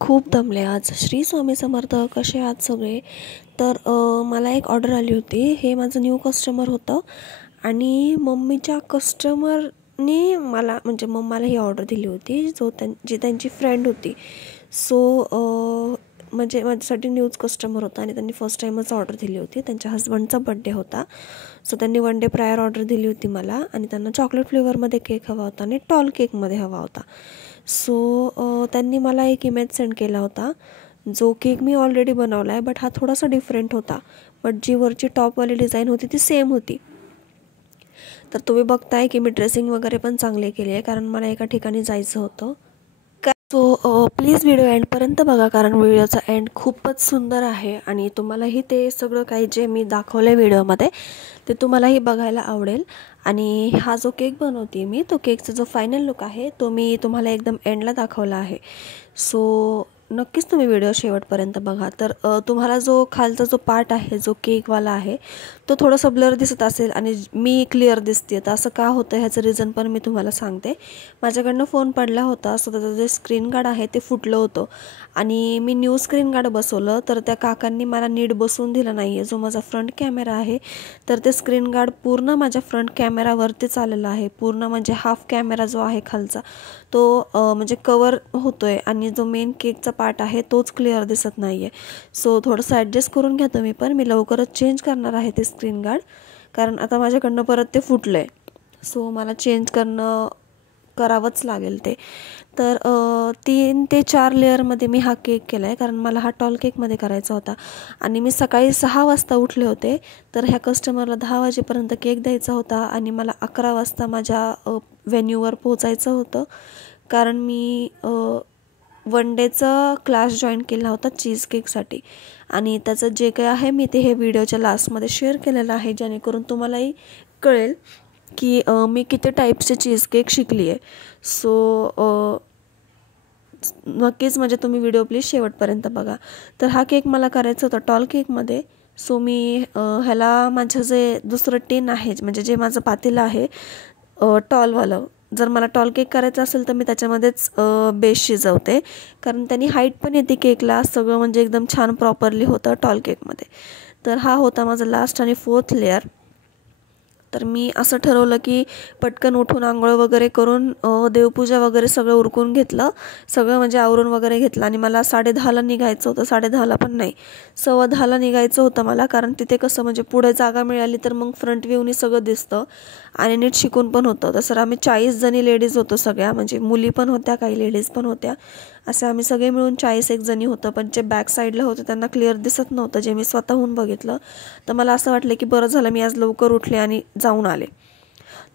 खूप दमले आज. श्री स्वामी समर्थ. कसे आहात सगळे? तर मला एक ऑर्डर आली होती. हे माझं न्यू कस्टमर होतं आणि मम्मीच्या कस्टमरने मला म्हणजे मम्माला ही ऑर्डर दिली होती जी त्यांची फ्रेंड होती. सो म्हणजे माझ्यासाठी न्यूज कस्टमर होता आणि त्यांनी फर्स्ट टाईमच ऑर्डर दिली होती. त्यांच्या हस्बंडचा बड्डे होता. सो त्यांनी 1 डे प्रायर ऑर्डर दिली होती मला आणि त्यांना चॉकलेट फ्लेवरमध्ये केक हवा होता आणि टॉल केकमध्ये हवा होता. सो त्यांनी मला एक इमेज सेंड केला होता. जो केक मी ऑलरेडी बनवला आहे, बट हा थोडासा डिफरंट होता. बट जी वरची टॉपवाली डिझाईन होती ती सेम होती. तर तुम्ही बघताय की मी ड्रेसिंग वगैरे पण चांगली केली आहे, कारण मला एका ठिकाणी जायचं होतं. सो प्लीज व्हिडिओ एंडपर्यंत बघा, कारण व्हिडिओचा एंड खूपच सुंदर आहे आणि तुम्हालाही ते सगळं काही जे मी दाखवलं आहे व्हिडिओमध्ये ते तुम्हालाही बघायला आवडेल. आणि हा जो केक बनवते मी, तो केकचा जो फायनल लुक आहे तो मी तुम्हाला एकदम एंडला दाखवला आहे. सो नक्कीच तुम्ही व्हिडिओ शेवटपर्यंत बघा. तर तुम्हाला जो खालचा जो पार्ट आहे, जो केकवाला आहे, तो थोडासा ब्लर दिसत असेल आणि मी क्लिअर दिसते. तर असं का होतं ह्याचं रिझन पण मी तुम्हाला सांगते. माझ्याकडनं फोन पडला होता, सो त्याचं जे स्क्रीन गार्ड आहे ते फुटलं होतं आणि मी न्यू स्क्रीन गार्ड बसवलं. तर त्या काकांनी मला नीट बसवून दिलं नाही आहे. जो माझा फ्रंट कॅमेरा आहे, तर ते स्क्रीन गार्ड पूर्ण माझ्या फ्रंट कॅमेरावरतीच आलेला आहे. पूर्ण म्हणजे हाफ कॅमेरा जो आहे खालचा तो म्हणजे कवर होतो आहे आणि जो मेन केकचा पार्ट आहे तोच क्लिअर दिसत नाही आहे. सो थोडंसं ॲडजस्ट करून घ्या तुम्ही पण. मी लवकरच चेंज करणार आहे ते स्क्रीन गार्ड, कारण आता माझ्याकडनं परत ते फुटलं आहे. सो मला चेंज करावंच लागेल ते. तर 3 ते 4 लेअरमध्ये मी हा केक केला आहे, कारण मला हा टॉल केकमध्ये करायचा होता आणि मी सकाळी 6 वाजता उठले होते. तर ह्या कस्टमरला 10 वाजेपर्यंत केक द्यायचा होता आणि मला 11 वाजता माझ्या व्हेन्यूवर पोचायचं होतं, कारण मी 1 डेचा क्लास जॉईन केला होता चीज केकसाठी आणि त्याचं जे काही आहे मी ते हे व्हिडिओच्या लास्टमध्ये शेअर केलेलं आहे, जेणेकरून तुम्हालाही कळेल की मी किती टाईप्सचे चीज केक शिकली आहे. सो नक्कीच म्हणजे तुम्ही व्हिडिओ प्लीज शेवटपर्यंत बघा. तर हा केक मला करायचा होता टॉल केकमध्ये. सो मी ह्याला माझं जे दुसरं टिन आहे, म्हणजे जे माझं पातेलं आहे टॉलवालं, जर मला टॉल केक करायचा असेल तर मी त्याच्यामध्येच बेस शिजवते, कारण त्यांनी हाईट पण येते केकला. सगळं म्हणजे एकदम छान प्रॉपरली होतं टॉल केकमध्ये. तर हा होता माझा लास्ट आणि 4th लेअर. तर मी असं ठरवलं की पटकन उठून आंघोळ वगैरे करून देवपूजा वगैरे सगळं उरकून घेतलं, सगळं म्हणजे आवरून वगैरे घेतलं आणि मला 10:30ला निघायचं होतं. 10:30ला पण नाही, 10:15ला निघायचं होतं मला, कारण तिथे कसं म्हणजे पुढे जागा मिळाली तर मग फ्रंट व्ह्यूनी सगळं दिसतं आणि नीट शिकून पण होतं. तसं आम्ही 40 जणी लेडीज होतो सगळ्या, म्हणजे मुली पण होत्या, काही लेडीज पण होत्या. असे आम्ही सगळे मिळून 41 जणी होतं. पण जे बॅक साईडला होतं त्यांना क्लिअर दिसत नव्हतं, जे मी स्वतःहून बघितलं. तर मला असं वाटलं की बरं झालं मी आज लवकर उठले आणि जाऊन आले.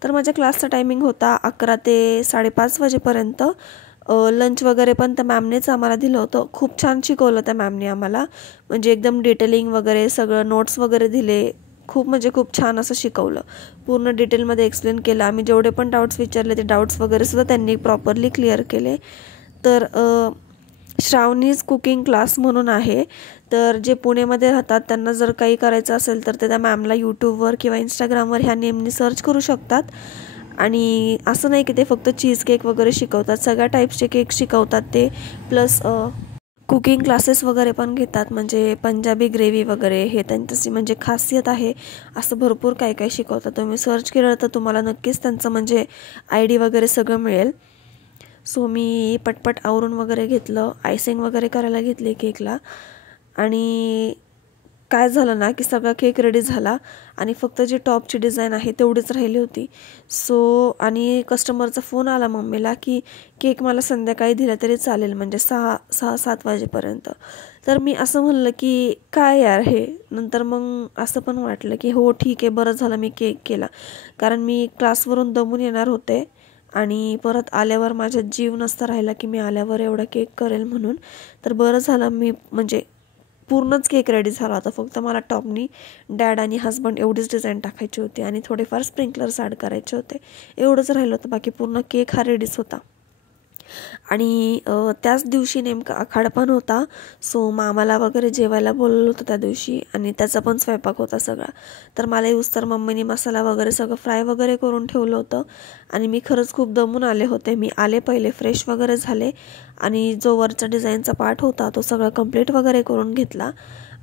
तर माझ्या क्लासचा टायमिंग होता 11 ते 5:30 वाजेपर्यंत. लंच वगैरे पण त्या मॅमनेच आम्हाला दिलं होतं. खूप छान शिकवलं त्या मॅमने आम्हाला, म्हणजे एकदम डिटेलिंग वगैरे सगळं नोट्स वगैरे दिले. खूप म्हणजे खूप छान असं शिकवलं, पूर्ण डिटेलमध्ये एक्सप्लेन केलं. आम्ही जेवढे पण डाऊट्स विचारले ते डाऊट्स वगैरे सुद्धा त्यांनी प्रॉपरली क्लिअर केले. तर श्रावणीज कुकिंग क्लास म्हणून आहे. तर जे पुणेमध्ये राहतात त्यांना जर काही करायचं असेल तर ते त्या मॅमला यूट्यूबवर किंवा इंस्टाग्रामवर ह्या नेमनी सर्च करू शकतात. आणि असं नाही की ते फक्त चीज केक वगैरे शिकवतात, सगळ्या टाईप्सचे केक शिकवतात ते. प्लस कुकिंग क्लासेस वगैरे पण घेतात, म्हणजे पंजाबी ग्रेव्ही वगैरे हे त्यांची म्हणजे खासियत आहे. असं भरपूर काय काय शिकवतात. तुम्ही सर्च केलं तर तुम्हाला नक्कीच त्यांचं म्हणजे आयडी वगैरे सगळं मिळेल. सो मी पटपट आवरून वगैरे घेतलं, आयसिंग वगैरे करायला घेतली केकला. आणि काय झालं ना की सगळा केक रेडी झाला आणि फक्त जी टॉपची डिझाईन आहे तेवढीच राहिली होती. सो आणि कस्टमरचा फोन आला मम्मीला की केक मला संध्याकाळी दिला तरी चालेल, म्हणजे 6-7 वाजेपर्यंत. तर मी असं म्हणलं की काय यार हे. नंतर मग असं पण वाटलं की हो ठीक आहे, बरं झालं मी केक केला, कारण मी क्लासवरून दमून येणार होते आणि परत आल्यावर माझ्यात जीव नसता राहिला की मी आल्यावर एवढा केक करेल म्हणून. तर बरं झालं मी म्हणजे पूर्णच केक रेडी झाला होता. फक्त मला टॉपनी डॅड आणि हस्बंड एवढीच डिझाईन टाकायची होती आणि थोडेफार स्प्रिंकलर्स ॲड करायचे होते, एवढंच राहिलं होतं. बाकी पूर्ण केक हा रेडीच होता. आणि त्याच दिवशी नेमका आखाड पण होता. सो मामाला वगैरे जेवायला बोलवलं होतं त्या दिवशी आणि त्याचा पण स्वयंपाक होता सगळा. तर मला येऊस तर मम्मीने मसाला वगैरे सगळं फ्राय वगैरे करून ठेवलं होतं आणि मी खरंच खूप दमून आले होते. मी आले पहिले फ्रेश वगैरे झाले आणि जो वरचा डिझाईनचा पार्ट होता तो सगळा कंप्लीट वगैरे करून घेतला.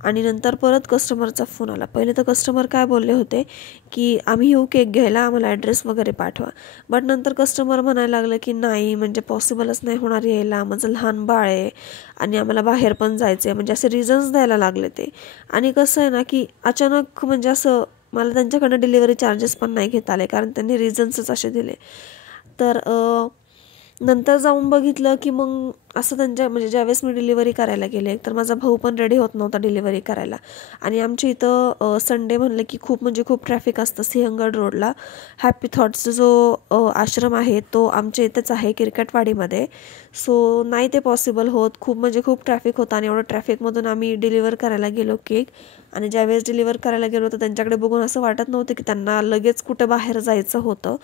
आणि नंतर परत कस्टमरचा फोन आला. पहिले तर कस्टमर काय बोलले होते की आम्ही येऊ केक घ्यायला, आम्हाला ॲड्रेस वगैरे पाठवा. बट नंतर कस्टमर म्हणायला लागलं की नाही, म्हणजे पॉसिबलच नाही होणार यायला, माझं लहान बाळ आहे आणि आम्हाला बाहेर पण जायचं आहे, म्हणजे असे रिझन्स द्यायला लागले ते. आणि कसं आहे ना की अचानक म्हणजे असं मला त्यांच्याकडनं डिलिव्हरी चार्जेस पण नाही घेता आले, कारण त्यांनी रिझन्सच असे दिले. तर नंतर जाऊन बघितलं की मग असं त्यांच्या म्हणजे ज्यावेळेस मी डिलिव्हरी करायला गेले, तर माझा भाऊ पण रेडी होत नव्हता डिलिव्हरी करायला. आणि आमच्या इथं संडे म्हणलं की खूप म्हणजे खूप ट्रॅफिक असतं. सिंहगड रोडला हॅपी थॉट्सचा जो आश्रम आहे तो आमच्या इथंच आहे किरकटवाडीमध्ये. सो नाही ते पॉसिबल होत, खूप म्हणजे खूप ट्रॅफिक होतं. आणि एवढं ट्रॅफिकमधून आम्ही डिलिव्हर करायला गेलो केक. आणि ज्यावेळेस डिलिव्हर करायला गेलो तर त्यांच्याकडे बघून असं वाटत नव्हतं की त्यांना लगेच कुठं बाहेर जायचं होतं.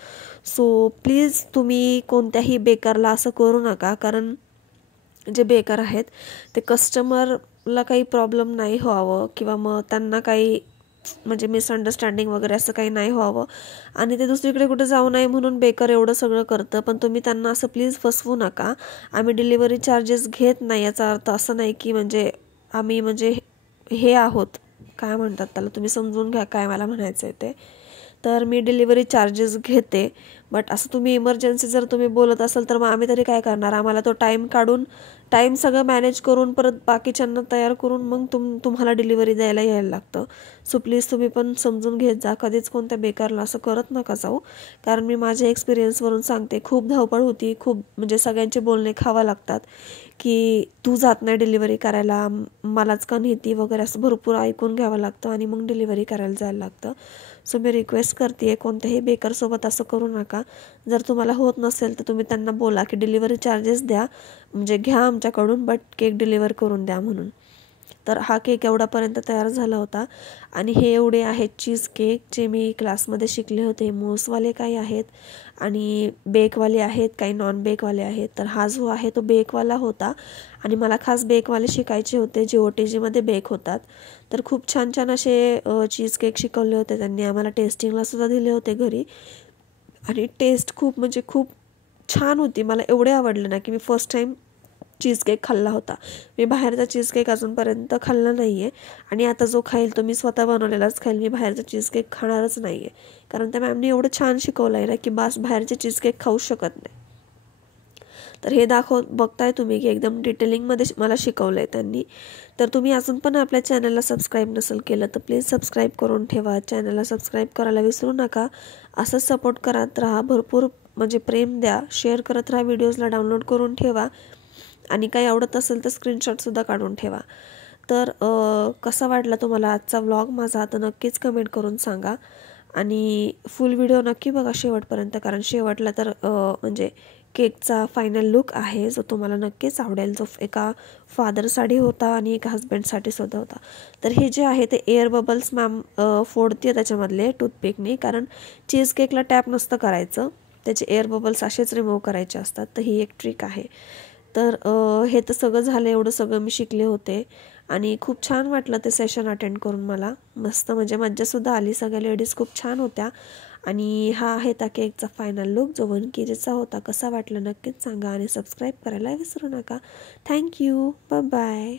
सो प्लीज तुम्ही कोणत्याही बेकरला असं करू नका, कारण जे बेकर आहेत ते कस्टमरला काही प्रॉब्लेम नाही व्हावं किंवा मग त्यांना काही म्हणजे मिसअंडरस्टँडिंग वगैरे असं काही नाही व्हावं आणि ते दुसरीकडे कुठे जाऊ नये म्हणून बेकर एवढं सगळं करतं. पण तुम्ही त्यांना असं प्लीज फसवू नका. आम्ही डिलिव्हरी चार्जेस घेत नाही, याचा अर्थ असं नाही की म्हणजे आम्ही म्हणजे हे आहोत, काय म्हणतात त्याला, तुम्ही समजून घ्या काय मला म्हणायचं आहे ते. तर मी डिलिव्हरी चार्जेस घेते, बट असं तुम्ही इमर्जन्सी जर तुम्ही बोलत असाल तर मग आम्ही तरी काय करणार. आम्हाला तो टाईम काढून टाईम सगळं मॅनेज करून परत बाकीच्यांना तयार करून मग तुम्हाला डिलिव्हरी द्यायला यायला लागतं. सो प्लीज तुम्ही पण समजून घेत जा, कधीच कोणत्या बेकारला असं करत नका जाऊ. कारण मी माझ्या एक्सपिरियन्सवरून सांगते, खूप धावपळ होती, खूप म्हणजे सगळ्यांचे बोलणे खावं लागतात की तू जात नाही डिलिव्हरी करायला, मलाच का नेती वगैरे, असं भरपूर ऐकून घ्यावं लागतं आणि मग डिलिव्हरी करायला जायला लागतं. सो मी रिक्वेस्ट करते आहे, कोणत्याही बेकरसोबत असं करू नका. जर तुम्हाला होत नसेल तर तुम्ही त्यांना बोला की डिलिव्हरी चार्जेस द्या, म्हणजे घ्या आमच्याकडून, बट केक डिलिव्हर करून द्या म्हणून. तर हा केक एवढापर्यंत तयार झाला होता. आणि हे एवढे आहेत चीज केक जे मी क्लासमध्ये शिकले होते. मूसवाले काही आहेत आणि बेकवाले आहेत, काही नॉन बेकवाले आहेत. तर हा जो आहे तो बेकवाला होता आणि मला खास बेकवाले शिकायचे होते जे OTGमध्ये बेक होतात. तर खूप छान छान असे चीज केक शिकवले होते त्यांनी आम्हाला, टेस्टिंगला सुद्धा दिले होते घरी. आणि टेस्ट खूप म्हणजे खूप छान होती. मला एवढे आवडले ना की मी फर्स्ट टाईम चीज केक खाल्ला होता. मी बाहेरचा चीज केक अजूनपर्यंत खाल्ला नाही आहे आणि आता जो खाईल तो मी स्वतः बनवलेलाच खाईल. मी बाहेरचा चीज केक खाणारच नाही आहे, कारण त्या मॅमने एवढं छान शिकवलं आहे ना की बास, बाहेरचे चीज केक खाऊच शकत नाही. तर हे बघताय तुम्ही की एकदम डिटेलिंगमध्ये मला शिकवलं आहे त्यांनी. तर तुम्ही अजून पण आपल्या चॅनलला सबस्क्राईब नसेल केलं तर प्लीज सबस्क्राईब करून ठेवा. चॅनलला सबस्क्राईब करायला विसरू नका. असंच सपोर्ट करत राहा, भरपूर म्हणजे प्रेम द्या, शेअर करत राहा, व्हिडिओजला डाउनलोड करून ठेवा आणि काही आवडत असेल तर स्क्रीनशॉटसुद्धा काढून ठेवा. तर कसा वाटला तुम्हाला आजचा व्लॉग माझा तर नक्कीच कमेंट करून सांगा. आणि फुल व्हिडिओ नक्की बघा शेवटपर्यंत, कारण शेवटला तर म्हणजे केकचा फायनल लुक आहे जो तुम्हाला नक्कीच आवडेल, जो एका फादरसाठी होता आणि एका हजबंडसाठी सुद्धा होता. तर हे जे आहे ते एअर बबल्स मॅम फोडते त्याच्यामधले टूथपिकने, कारण चीज केकला टॅप नसतं करायचं, त्याचे एअर बबल्स असेच रिमूव्ह करायचे असतात. तर ही एक ट्रिक आहे. तर हे तर सगळं झालं, एवढं सगळं मी शिकले होते आणि खूप छान वाटलं ते सेशन अटेंड करून. मला मस्त म्हणजे मज्जासुद्धा आली, सगळ्या लेडीज खूप छान होत्या. आणि हा आहे त्या केकचा फायनल लुक जो 1 kgचा होता. कसा वाटला नक्कीच सांगा आणि सबस्क्राईब करायला विसरू नका. Thank you, bye bye.